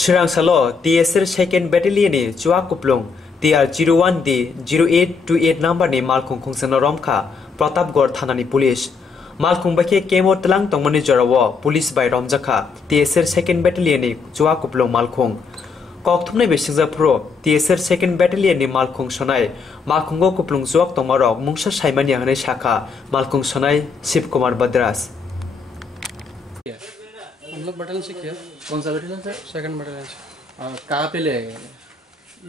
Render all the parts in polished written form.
Sirangsalo TSR 2nd Battalion ni Chua Kuplung TR01 di 0828 number ni Malkhung Khungsana Romkha Pratapgarh Thana ni Police Malkhung bake kemo tlang tongmani jorawo Police by Romjakha TSR 2nd Battalion ni Chua Kuplung Malkhung Kok thumnai besingja pro TSR 2nd Battalion ni Malkhung sonai Malkhungo Kuplung Juak tongmarok mungsa saimani hanai shakha Malkhung sonai Shiv Kumar Badras हम लोग battalion से किया। कौन सा battalion sir? Second battalion से। कहाँ पे ले गए?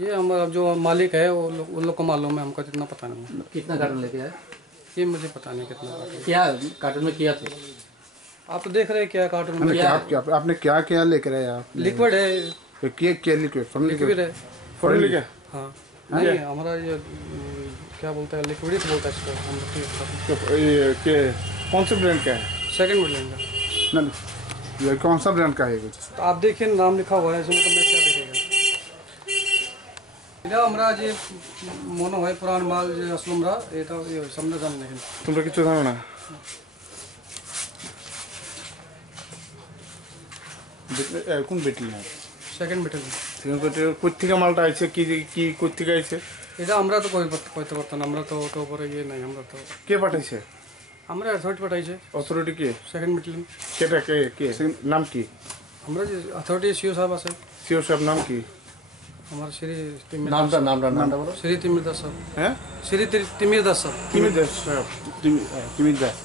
ये हमारा जो मालिक है उन लोग को मालूम है, हमको इतना पता नहीं। कितना कार्टन लेके आए? ये मुझे पता नहीं कितना कार्टन। क्या कार्टन में किया था? आप देख रहे हैं क्या कार्टन में क्या आपने क्या क्या लेकर आए आप? लिक्विड है। क्या लिक्विड? लिक्विड है। फॉर्मल क्या? हाँ नहीं, हमारा ये क्या बोलता है, लिक्विड ही बोलता है इसको। ये कौन से ब्रांड का है? सेकंड बटालियन का। नहीं, ये कौन सा ब्रांड का है कुछ? तो आप देखिए नाम लिखा हुआ है इसमें, तो मैं क्या देखेगा। इधर हमारा ये मोनो है पुरान माल जो असलमरा ये तो ये समझ जान नहीं। তোমরা কিছু জানো না? কোন battalion? Second battalion. Second battalion কোথা থেকে মালটা আইছে কি কি কোথা থেকে আইছে? এটা আমরা তো কইতে পারতাম না, আমরা তো ওটা উপরে ইয়ে নাই, আমরা তো কে পাঠাইছে? আমরা অথরিটি পাঠাইছে। অথরিটি কে? সেকেন্ড বটালিয়ন। সেটা কে কে নাম কি? আমরা যে অথরিটি সিও সাহেব আছে। সিও সাহেব নাম কি? আমার শ্রী তিমির नामটা বলো। শ্রী তিমির দাস সাহেব। হ্যাঁ শ্রী তিমির দাস সাহেব। তিমির দাস সাহেব। তিমির দাস